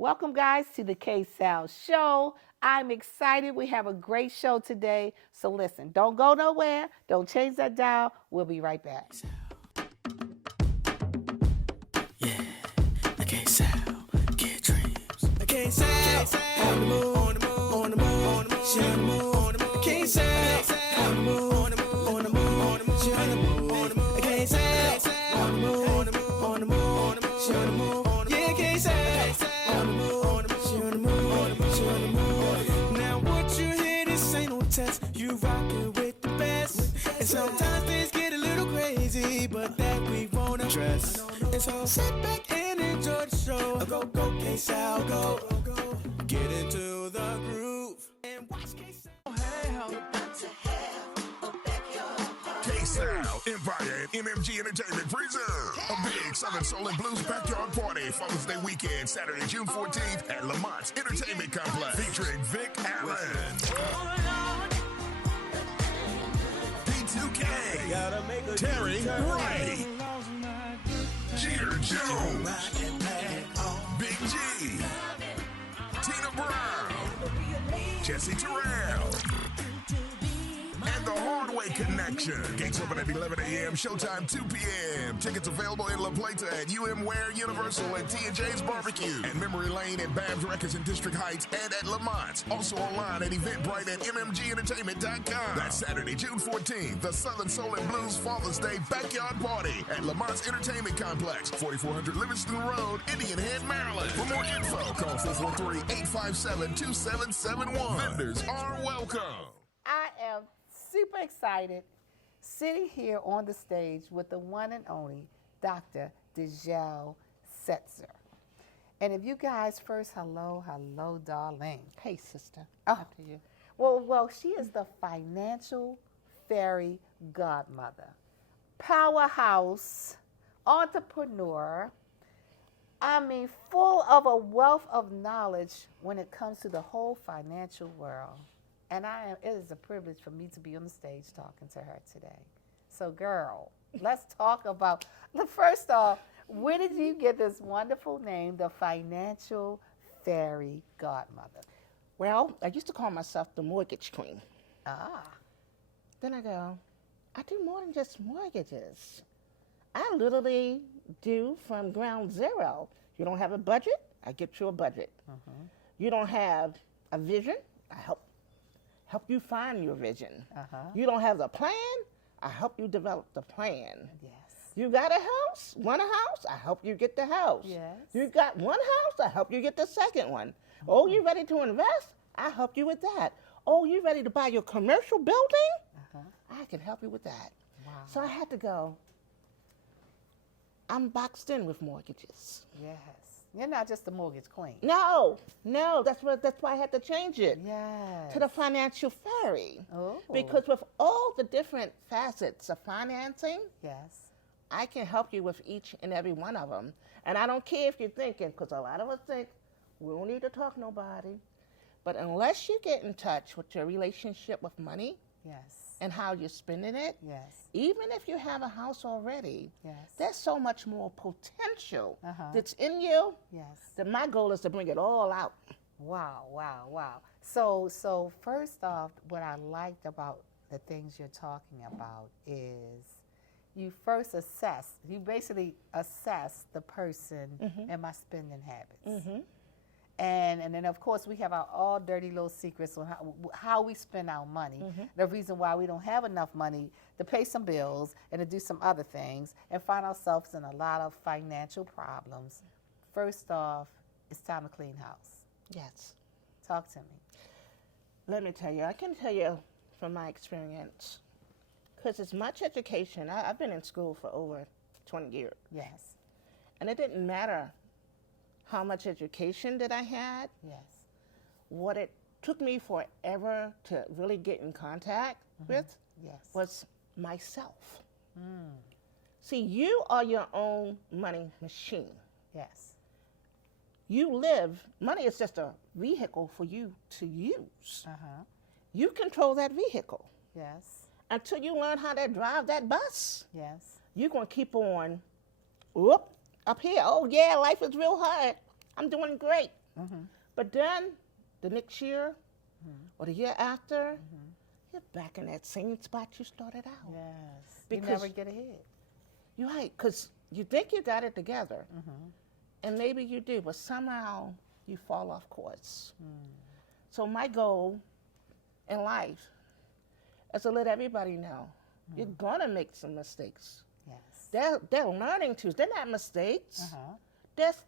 Welcome, guys, to the KSAL Show. I'm excited. We have a great show today. So, listen, don't go nowhere. Don't change that dial. We'll be right back. Yeah, the KSAL, get dreams. The KSAL, on the move, on the move, on the move, on the move, she on the move, on the move. KSAL, on the move, on the move, on the move, on the move, she on the move, on the move. The KSAL, on the move, on the move, on the move, on the move, she on the move. Yeah, KSAL, on the move, on the move, she on the move, on the move, she on the move. Now what you hear, this ain't no test. You rockin' with the best, and sometimes things get a little crazy, but that we won't address. And so sit back and enjoy the show. Go, go, KSAL, go. Get into the groove and watch KSAL. Hey, ho. KSAL invited MMG Entertainment presents a big Southern Soul and Blues backyard party Father's Day weekend, Saturday, June 14th at Lamont's Entertainment Complex, featuring Vic Allen, P2K, Terry Wright, Jeter Jones, Big G, Tina Brown, Jesse Terrell, and the Hardway Connection. Gates open at 11 a.m., showtime 2 p.m. Tickets available in La Plata at UM Ware Universal and T&J's Barbecue, and Memory Lane at Babs Records in District Heights and at Lamont. Also online at Eventbrite at mmgentertainment.com. That's Saturday, June 14th, the Southern Soul and Blues Father's Day Backyard Party at Lamont's Entertainment Complex, 4400 Livingston Road, Indian Head, Maryland. For more info, call 443-857-2771. Vendors are welcome. I am super excited sitting here on the stage with the one and only Dr. Dejelle Setzer. And if you guys first, hello, darling. Hey, sister. After you. Well, she is the financial fairy godmother, powerhouse, entrepreneur. I mean, full of a wealth of knowledge when it comes to the whole financial world. And it is a privilege for me to be on the stage talking to her today. So, girl, let's talk about, first off, where did you get this wonderful name, the Financial Fairy Godmother? Well, I used to call myself the mortgage queen. Ah. Then I go, I do more than just mortgages. I literally do from ground zero. You don't have a budget, I get you a budget. Mm-hmm. You don't have a vision, I help you find your vision. Uh-huh. You don't have the plan, I help you develop the plan. Yes. You got a house, want a house, I help you get the house. Yes. You got one house, I help you get the second one. Oh, you ready to invest? I help you with that. Oh, you ready to buy your commercial building? I can help you with that. Wow. So I had to go, I'm boxed in with mortgages. Yes. You're not just the mortgage queen. No, that's why I had to change it. Yes. To the financial fairy. Oh. Because with all the different facets of financing, Yes. I can help you with each and every one of them. And I don't care if you're thinking, because a lot of us think, we don't need to talk to nobody. But unless you get in touch with your relationship with money Yes. and how you're spending it, Yes. even if you have a house already, Yes. there's so much more potential Uh-huh. that's in you Yes. that my goal is to bring it all out. Wow. So first off, what I liked about the things you're talking about is you basically assess the person and my spending habits. Mm-hmm. And then, of course, we have our all dirty little secrets on how we spend our money. Mm-hmm. The reason why we don't have enough money to pay some bills and to do some other things and find ourselves in a lot of financial problems. First off, it's time to clean house. Yes. Talk to me. Let me tell you, I can tell you from my experience, because it's much education. I've been in school for over 20 years. Yes. And it didn't matter how much education that I had. Yes. What it took me forever to really get in contact with Yes. was myself. See, you are your own money machine. Yes. Money is just a vehicle for you to use. Uh-huh. You control that vehicle. Yes. Until you learn how to drive that bus, Yes. you're going to keep on, up here. Oh, yeah, life is real hard. I'm doing great. But then the next year or the year after, you're back in that same spot you started out. Yes. Because you never get ahead. You're right, because you think you got it together, and maybe you do, but somehow you fall off course. So my goal in life is to let everybody know you're gonna make some mistakes. Yes. They're learning tools. They're not mistakes.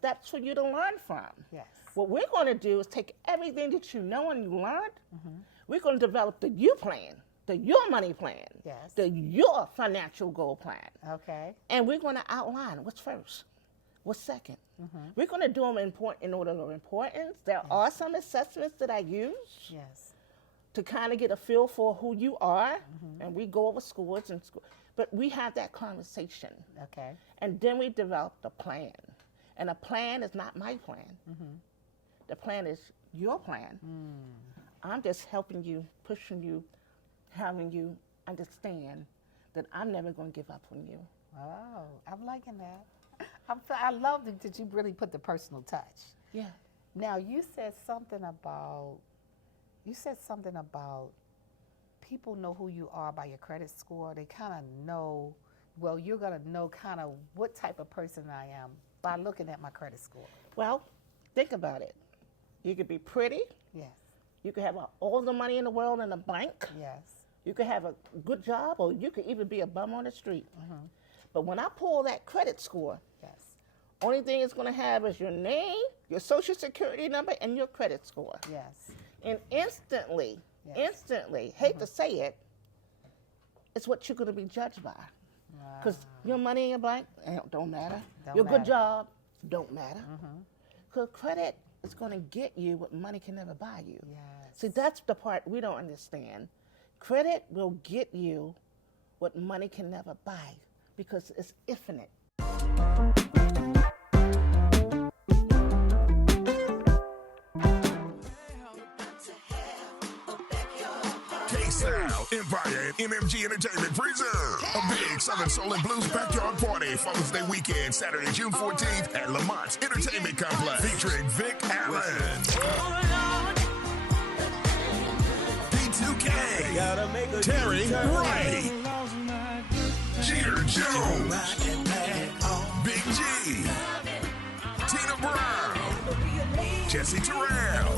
That's for you to learn from. Yes. What we're going to do is take everything that you know and you learned. We're going to develop the you plan, the your money plan, Yes. the your financial goal plan. Okay. And we're going to outline what's first, what's 2nd. We're going to do them in order of importance. There are some assessments that I use Yes. to kind of get a feel for who you are, and we go over scores and school. But we have that conversation, Okay. and then we develop the plan. And a plan is not my plan. The plan is your plan. I'm just helping you, pushing you, having you understand that I'm never going to give up on you. Oh, I'm liking that. I love that you really put the personal touch. Yeah. Now you said something about people know who you are by your credit score. They kind of know. Well, you're gonna know kind of what type of person I am by looking at my credit score. Well, think about it. You could be pretty. Yes. You could have all the money in the world in the bank. Yes. You could have a good job, or you could even be a bum on the street. But when I pull that credit score, Yes. only thing it's going to have is your name, your social security number, and your credit score. Yes. And instantly, Yes. hate to say it, it's what you're going to be judged by. Because your money in your bank don't matter. Don't Your matter. good job don't matter. Because credit is going to get you what money can never buy you. Yes. See, that's the part we don't understand. Credit will get you what money can never buy because it's infinite. KSAL, Empire, and MMG Entertainment present a big Southern Soul and Blues backyard party Father's Day weekend, Saturday, June 14th at Lamont's Entertainment Complex, featuring Vic Allen, P2K, Terry Wright, Jeter Jones, Big G, Tina Brown, Jesse Terrell,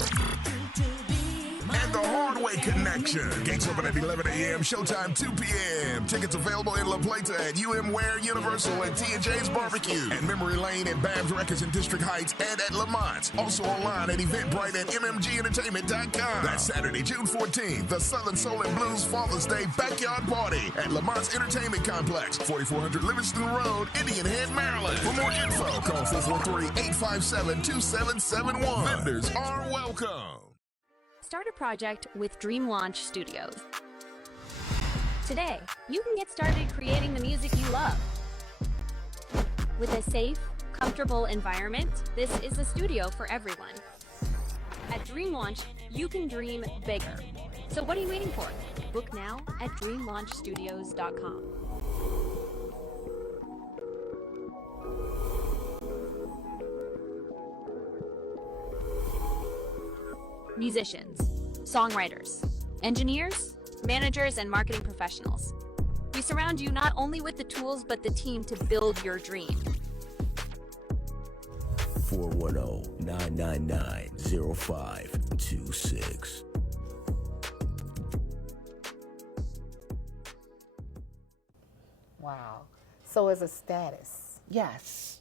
and the Hardway Connection. Gates open at 11 a.m., showtime 2 p.m. Tickets available in La Plata at Ware Universal and T&J's Barbecue, and Memory Lane at Babs Records in District Heights and at Lamont. Also online at Eventbrite at mmgentertainment.com. That's Saturday, June 14th, the Southern Soul and Blues Father's Day Backyard Party at Lamont's Entertainment Complex, 4400 Livingston Road, Indian Head, Maryland. For more info, call 443-857-2771. Vendors are welcome. Start a project with Dream Launch Studios. Today, you can get started creating the music you love. With a safe, comfortable environment, this is a studio for everyone. At Dream Launch, you can dream bigger. So what are you waiting for? Book now at dreamlaunchstudios.com. Musicians, songwriters, engineers, managers, and marketing professionals. We surround you not only with the tools, but the team to build your dream. 410-999-0526. Wow. So it's a status. Yes.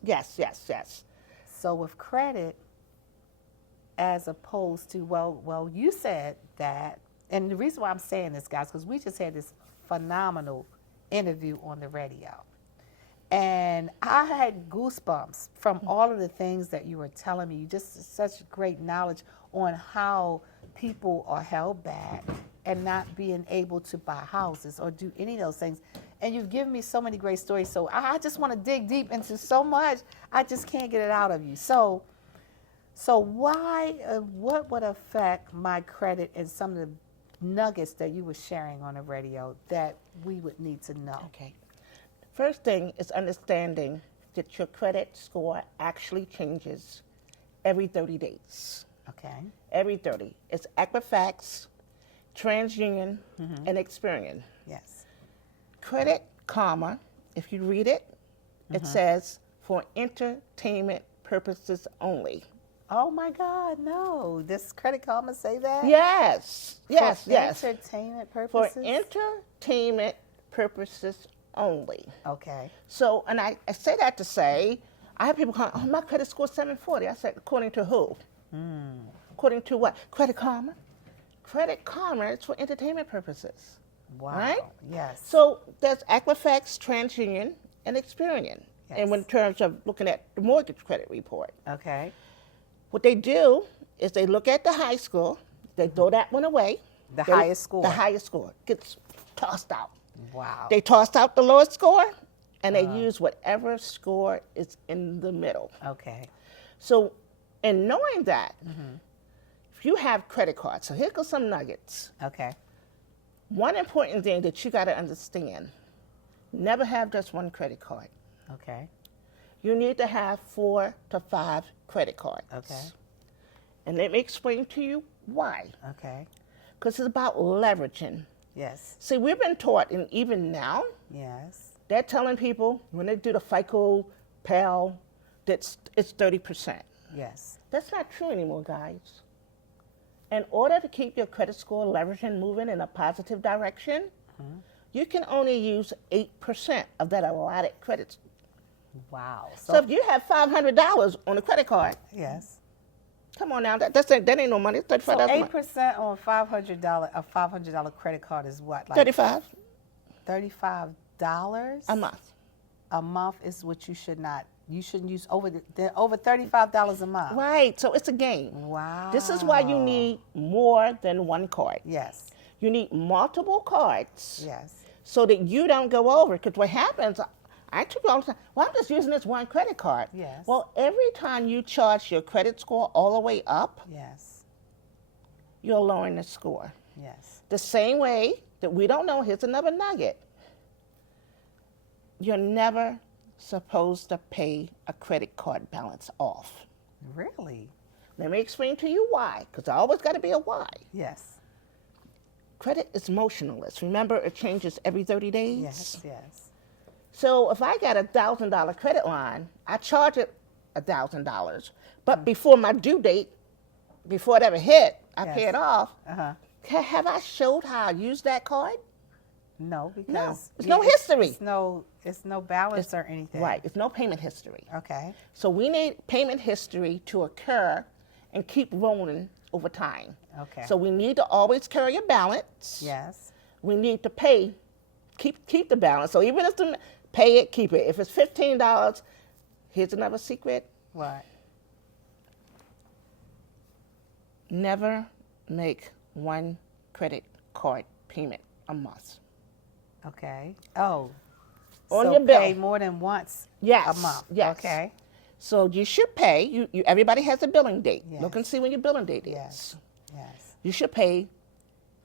So with credit, as opposed to, well, you said that, and the reason why I'm saying this, guys, because we just had this phenomenal interview on the radio. And I had goosebumps from all of the things that you were telling me. You just such great knowledge on how people are held back and not being able to buy houses or do any of those things. And you've given me so many great stories. So I just want to dig deep into so much. I just can't get it out of you. So why, what would affect my credit and some of the nuggets that you were sharing on the radio that we would need to know? Okay. First thing is understanding that your credit score actually changes every 30 days. Okay. Every 30. It's Equifax, TransUnion, and Experian. Yes. Credit Karma, if you read it, it says for entertainment purposes only. Oh my God, no. Does Credit Karma say that? Yes, yes, For yes. entertainment For purposes? entertainment purposes only. Okay. So, and I say that to say, I have people calling, oh, my credit score is 740. I said, according to who? According to what? Credit Karma? Credit Karma is for entertainment purposes. Wow. Right? Yes. So there's Equifax, TransUnion, and Experian. Yes. And in terms of looking at the mortgage credit report, Okay. what they do is they look at the high score, they throw that one away. The highest score. The highest score gets tossed out. Wow. They tossed out the lowest score, and they use whatever score is in the middle. Okay. So, in knowing that, if you have credit cards, so here goes some nuggets. Okay. One important thing that you got to understand, never have just one credit card. Okay. You need to have 4 to 5 credit cards. Okay. And let me explain to you why. Okay. Because it's about leveraging. Yes. See, we've been taught, and even now, Yes. they're telling people when they do the FICO, PAL, that it's 30%. Yes. That's not true anymore, guys. In order to keep your credit score leveraging moving in a positive direction, you can only use 8% of that allotted credit. Wow. So if you have $500 on a credit card, yes. come on now, that ain't no money. It's $35 So a month. 8% on $500 credit card is what? Like $35 $35 a month. a month is what you should not. You shouldn't use over $35 a month. Right, so it's a game. Wow. This is why you need more than one card. Yes. You need multiple cards Yes. so that you don't go over. Because what happens, I told you all the time, well, I'm just using this one credit card. Yes. Well, every time you charge your credit score all the way up, Yes. you're lowering the score. Yes. The same way that we don't know, here's another nugget. You're never supposed to pay a credit card balance off. Really? Let me explain to you why, because I always got to be a why. Yes. Credit is motionless. Remember, it changes every 30 days? Yes. Yes. So if I got a $1,000 credit line, I charge it $1,000. But before my due date, before it ever hit, I pay Yes. it off. Uh-huh. Have I showed how I use that card? No, because There's no history. It's no balance or anything. Right. It's no payment history. Okay. So we need payment history to occur and keep rolling over time. Okay. So we need to always carry a balance. Yes. We need to pay, keep the balance. So even if the pay it, keep it. If it's $15, here's another secret. What? Never make one credit card payment a month. Okay. Oh. On so your bill. pay more than once Yes. a month. Yes. Okay. So you should pay. You everybody has a billing date. Yes. Look and see when your billing date Yes. is. Yes. You should pay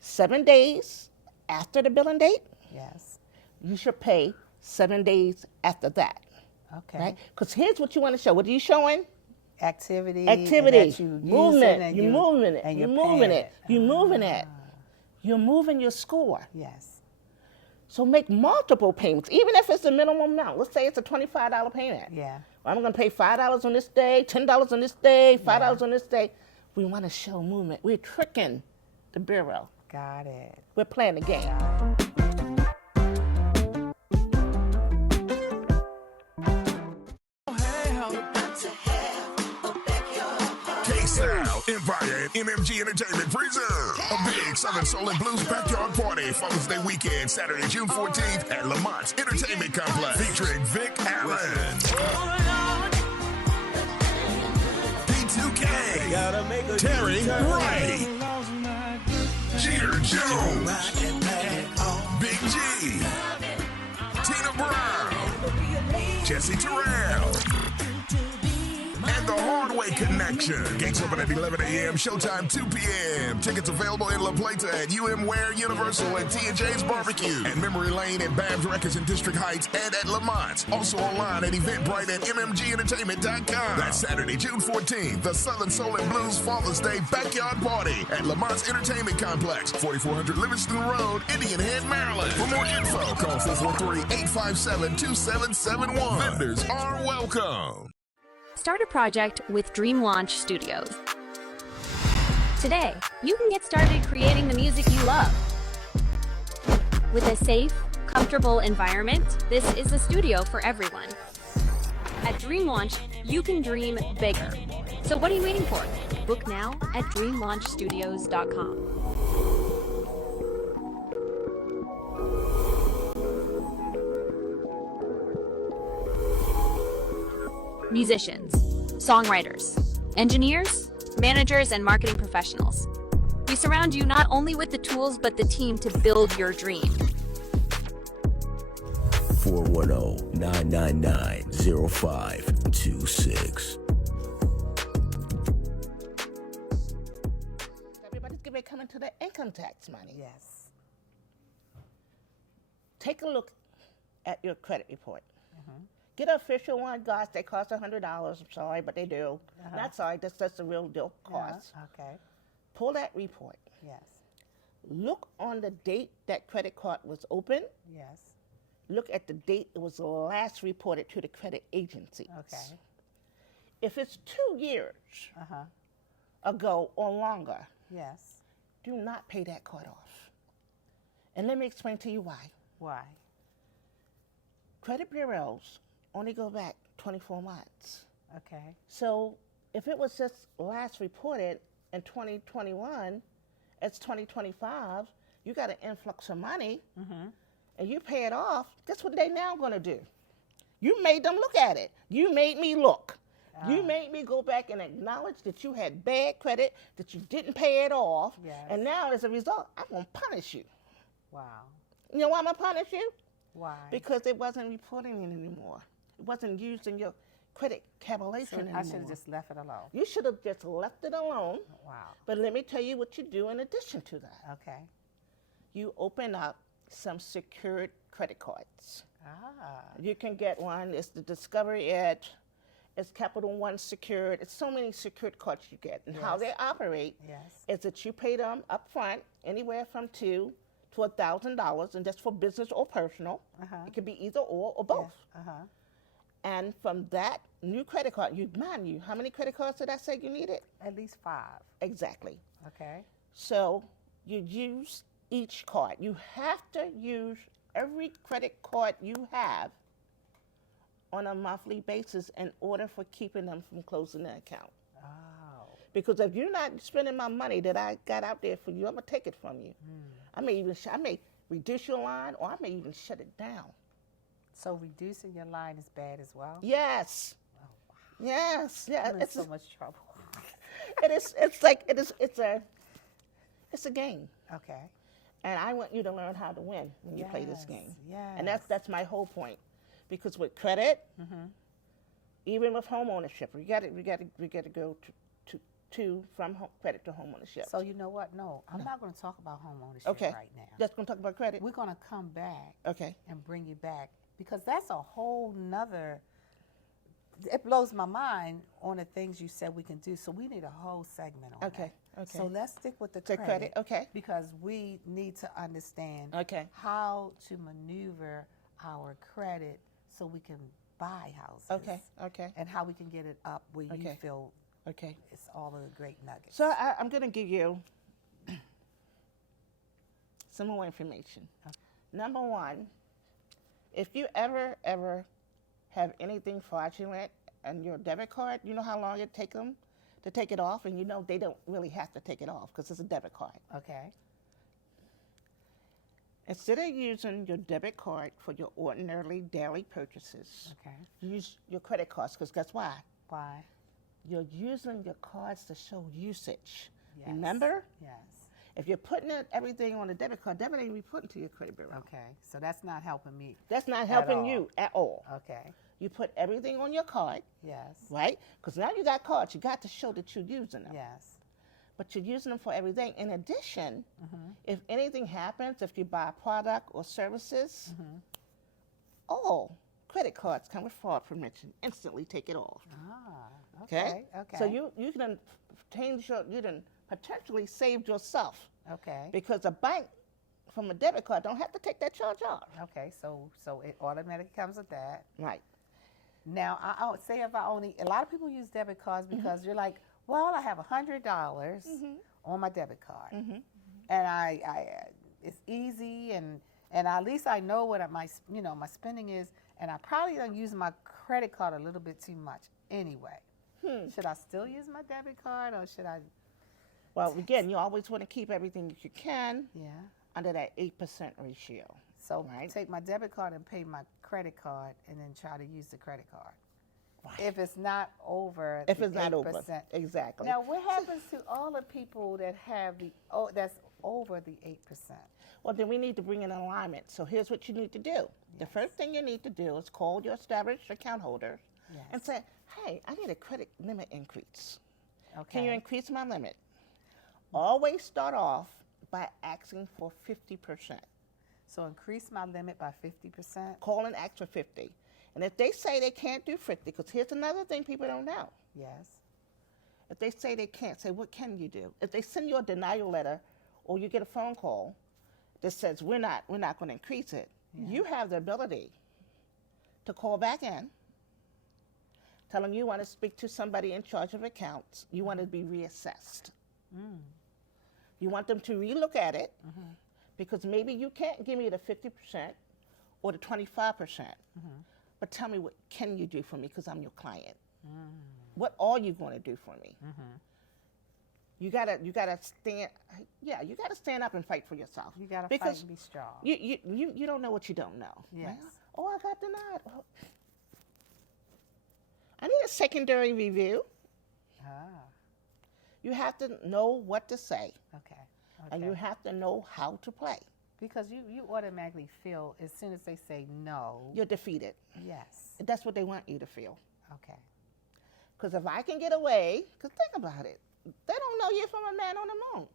7 days after the billing date. Yes. You should pay 7 days after that. Okay. Right? Because here's what you want to show. What are you showing? Activity. Activity, and that you movement. and You're moving it. And You're you're moving paying it. You're moving it. You're moving your score. Yes. So make multiple payments, even if it's the minimum amount. Let's say it's a $25 payment. Yeah. Well, I'm going to pay $5 on this day, $10 on this day, $5 on this day. We want to show movement. We're tricking the Bureau. Got it. We're playing the game. KSAL, Empire, and MMG Entertainment present a big Southern Soul and Blues backyard party Father's Day weekend, Saturday, June 14th at Lamont's Entertainment Complex, featuring Vic Allen, P2K, Terry Wright, Jeter Jones, Big G, Tina Brown, Jesse Terrell, and and the Hardway Connection. Gates open at 11 a.m., showtime 2 p.m. Tickets available in La Plata at UM Ware Universal and T&J's Barbecue. And Memory Lane at Babs Records in District Heights and at Lamont. Also online at Eventbrite at mmgentertainment.com. That's Saturday, June 14th, the Southern Soul and Blues Father's Day Backyard Party at Lamont's Entertainment Complex, 4400 Livingston Road, Indian Head, Maryland. For more info, call 443-857-2771. Vendors are welcome. Start a project with Dream Launch Studios. Today, you can get started creating the music you love. With a safe, comfortable environment, this is a studio for everyone. At Dream Launch, you can dream bigger. So what are you waiting for? Book now at dreamlaunchstudios.com. Musicians, songwriters, engineers, managers, and marketing professionals. We surround you not only with the tools, but the team to build your dream. 410-999-0526. Everybody's getting ready to come into the income tax money. Yes. Take a look at your credit report. Get an official one. Gosh, they cost $100. I'm sorry, but they do. Not sorry, that's the real deal cost. Okay. Pull that report. Yes. Look on the date that credit card was open. Yes. Look at the date it was last reported to the credit agency. Okay. If it's 2 years ago or longer, Yes. do not pay that card off. And let me explain to you why. Why? Credit bureaus only go back 24 months. Okay. So if it was just last reported in 2021, it's 2025, you got an influx of money, and you pay it off, guess what they now going to do? You made them look at it. You made me look. You made me go back and acknowledge that you had bad credit, that you didn't pay it off, Yes. and now as a result, I'm going to punish you. Wow. You know why I'm going to punish you? Why? Because it wasn't reporting it anymore. It wasn't used in your credit tabulation So anymore. I should have just left it alone. You should have just left it alone. Wow. But let me tell you what you do in addition to that. Okay. You open up some secured credit cards. Ah. You can get one. It's the Discovery Edge. It's Capital One secured. It's so many secured cards you get. And how Yes. they operate Yes. is that you pay them up front, anywhere from $2,000 to $1,000, and that's for business or personal. It could be either or both. And from that new credit card, mind you, how many credit cards did I say you needed? At least 5. Exactly. Okay. So you use each card. You have to use every credit card you have on a monthly basis in order for keeping them from closing the account. Oh. Because if you're not spending my money that I got out there for you, I'm gonna take it from you. I may reduce your line, or I may even shut it down. So reducing your line is bad as well? Yes. Yes. Yeah. I'm in so much trouble. It's a game. Okay. And I want you to learn how to win when you play this game. And Yes. that's my whole point. Because with credit, even with home ownership, we got to go from credit to home ownership. So you know what? No, I'm not going to talk about home ownership Okay. right now. Just gonna talk about credit. We're going to come back Okay. and bring you back because that's a whole nother. It blows my mind on the things you said we can do. So we need a whole segment on Okay, that. okay. So let's stick with the The credit, okay. Because we need to understand Okay. how to maneuver our credit so we can buy houses. Okay. Okay. And how we can get it up where you Okay. feel Okay. it's all of the great nuggets. So I'm gonna give you some more information. Number one, if you ever have anything fraudulent on your debit card, you know how long it take them to take it off, and you know they don't really have to take it off because it's a debit card. Okay. Instead of using your debit card for your ordinarily daily purchases, Okay. use your credit cards, because guess why? Why? You're using your cards to show usage. Yes. Remember? Yes. If you're putting everything on a debit card, debit ain't be putting to your credit bureau. Okay. So that's not helping me. That's not helping all. you at all. Okay. You put everything on your card, Yes. right? Because now you got cards. You got to show that you're using them. Yes. But you're using them for everything. In addition, if anything happens, if you buy a product or services, all credit cards come with fraud prevention. Instantly take it off. Ah. Okay? Okay. So you can you can potentially save yourself Okay. because a bank from a debit card don't have to take that charge off. Okay. So it automatically comes with that. Right. Now, I would say if I only, a lot of people use debit cards because you're like, well, I have $100 on my debit card, and I it's easy, and at least I know what my spending is, and I probably don't use my credit card a little bit too much anyway. Should I still use my debit card, or should I? Well, again, you always want to keep everything that you can Yeah. under that 8% ratio. So Right. take my debit card and pay my credit card, and then try to use the credit card. Right. If it's not over If the it's not over. 8%. Exactly. Now, what happens to all the people that have that's over the 8%? Well, then we need to bring in alignment. So here's what you need to do. The first thing you need to do is call your established account holder and say, hey, I need a credit limit increase. Okay. Can you increase my limit? Always start off by asking for 50%. So increase my limit by 50%? Call and ask for 50. And if they say they can't do 50, because here's another thing people don't know. Yes. If they say they can't, say, what can you do? If they send you a denial letter or you get a phone call that says, we're not going to increase it, you have the ability to call back in, tell them you want to speak to somebody in charge of accounts, you want to be reassessed. You want them to relook at it because maybe you can't give me the 50% or the 25%, but tell me what can you do for me because I'm your client. What are you going to do for me? You gotta stand. Yeah, you gotta stand up and fight for yourself. You got to because fight and be strong. you don't know what you don't know. Yes. Right? Oh, I got denied. Oh. I need a secondary review. Ah, You have to know what to say, okay. and you have to know how to play. Because you automatically feel as soon as they say no, You're defeated. yes. That's what they want you to feel. Okay. Because if I can get away, because think about it, they don't know you from a man on the moon.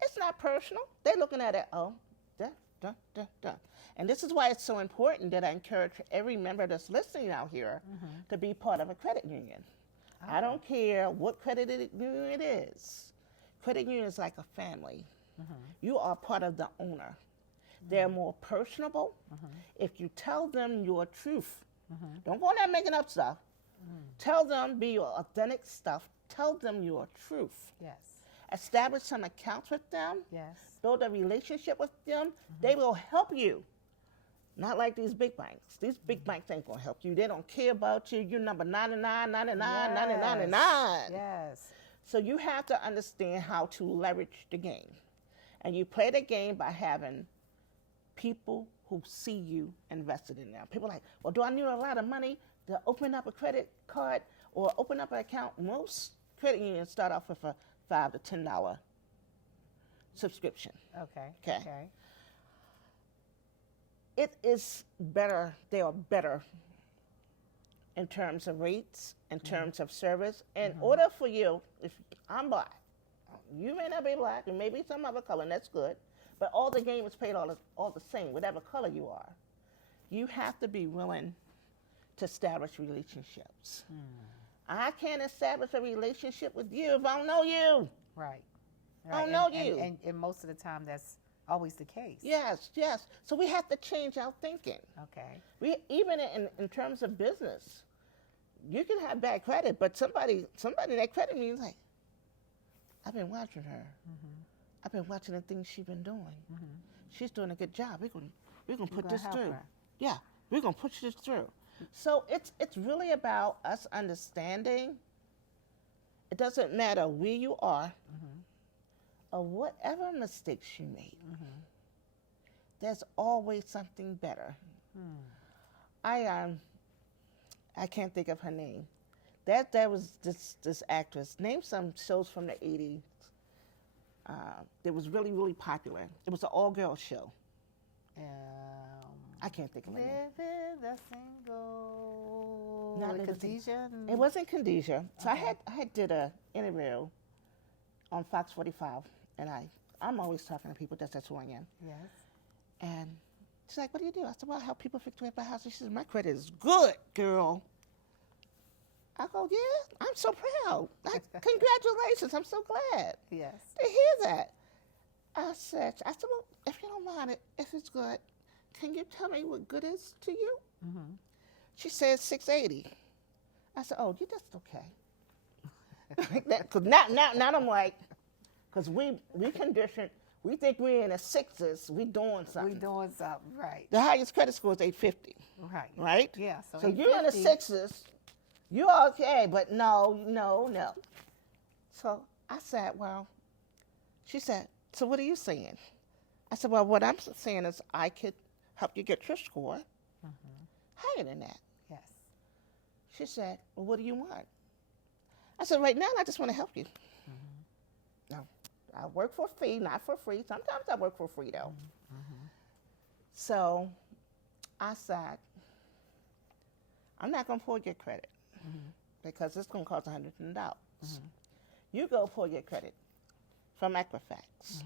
It's not personal. They're looking at it, oh, duh, duh, duh, duh. And this is why it's so important that I encourage every member that's listening out here to be part of a credit union. I don't care what credit union it is. Credit union is like a family. You are part of the owner. They're more personable. If you tell them your truth, don't go in there making up stuff. Tell them, be your authentic stuff. Tell them your truth. Yes. Establish some accounts with them. Yes. Build a relationship with them. They will help you. Not like these big banks. These big banks ain't going to help you. They don't care about you. You're number 99, 99, 99, 99. Yes. So you have to understand how to leverage the game. And you play the game by having people who see you invested in them. People are like, well, do I need a lot of money to open up a credit card or open up an account? Most credit unions start off with a $5 to $10 subscription. Okay. Okay. Okay. It is better, they are better in terms of rates, in terms of service. In order for you, if I'm black, you may not be black, and maybe some other color, and that's good, but all the game is paid all the same, whatever color you are. You have to be willing to establish relationships. I can't establish a relationship with you if I don't know you. Right. I don't know you. And most of the time, that's always the case. Yes, yes. So we have to change our thinking. Okay. Even in terms of business, you can have bad credit, but somebody that credit means like, I've been watching her. I've been watching the things she's been doing. She's doing a good job. We're gonna put gonna this help through. her. Yeah, we're gonna push this through. So it's really about us understanding. It doesn't matter where you are or whatever mistakes you made. There's always something better. I can't think of her name. That was this actress. Name some shows from the 80s. That was really, really popular. It was an all-girl show. I can't think of her name. Living the single. Not Living Khadijah. It wasn't Khadijah. So I had did a interview on Fox 45, and I'm always talking to people. That's who I am. Yes. And she's like, "What do you do?" I said, "Well, I help people fix their houses." She said, "My credit is good, girl." I go, "Yeah, I'm so proud. Congratulations. I'm so glad Yes. to hear that." I said, "Well, if you don't mind it, if it's good, can you tell me what good is to you?" Mm-hmm. She said 680. I said, "Oh, you just okay." Because now I'm like, because we conditioned, we think we're in the sixes, we doing something. We doing something, right. The highest credit score is 850, Right. right? Yeah. So you're in the 850. sixes, you're okay, but no. So I said, well, she said, "So what are you saying?" I said, "Well, what I'm saying is I could help you get your score higher than that." Yes. She said, "Well, what do you want?" I said, "Right now, I just want to help you." Now, I work for a fee, not for free. Sometimes I work for free, though. So I said, "I'm not going to pull your credit because it's going to cost $100. You go pull your credit from Equifax.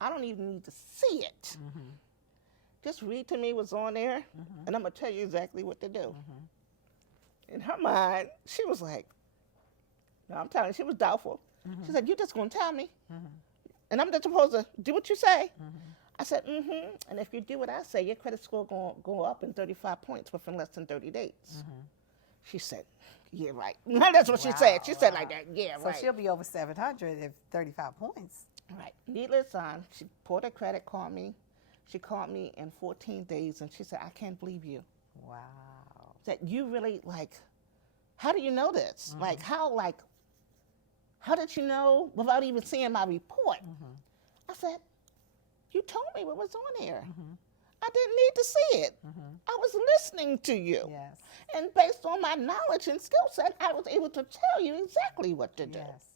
I don't even need to see it. Just read to me what's on there, and I'm going to tell you exactly what to do." In her mind, she was like, no, I'm telling you, she was doubtful. She said, "You just going to tell me? And I'm just supposed to do what you say?" I said, "And if you do what I say, your credit score going to go up in 35 points within less than 30 days. She said, "Yeah, right." That's what she said. She said like that, "Yeah, So right." she'll be over 700 if 35 points. Right. Needless on, she pulled her credit, called me. She called me in 14 days, and she said, "I can't believe you. Wow. That you really, how do you know this? How did you know without even seeing my report?" I said, "You told me what was on there. I didn't need to see it. I was listening to you. Yes. And based on my knowledge and skill set, I was able to tell you exactly what to do." Yes.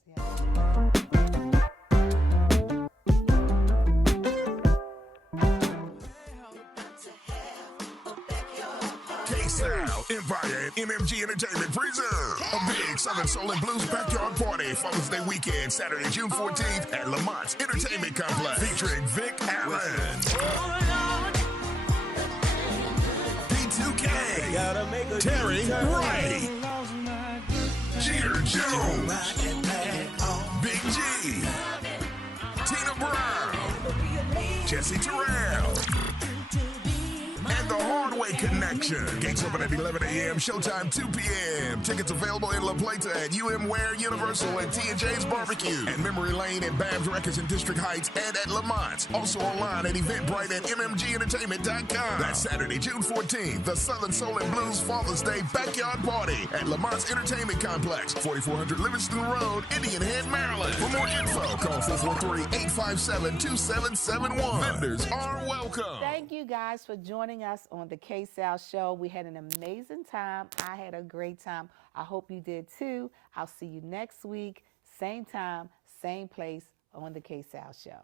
KSAL, Empire, and MMG Entertainment present a big Southern Soul and Blues backyard party Father's Day weekend, Saturday, June 14th at Lamont's Entertainment Complex, featuring Vic Allen, P2K, Terry Wright, Jeter Jones, Big G, Tina Brown, Jesse Terrell, and the Hardway Connection. Gates open at 11 a.m., showtime 2 p.m. Tickets available in La Plata at Ware Universal and T&J's Barbecue, and Memory Lane at Babs Records in District Heights and at Lamont. Also online at Eventbrite at mmgentertainment.com. That's Saturday, June 14th, the Southern Soul and Blues Father's Day Backyard Party at Lamont's Entertainment Complex, 4400 Livingston Road, Indian Head, Maryland. For more info, call 443-857-2771. Vendors are welcome. Thank you guys for joining us on the KSAL Show. We had an amazing time. I had a great time. I hope you did too. I'll see you next week, same time, same place on the KSAL Show.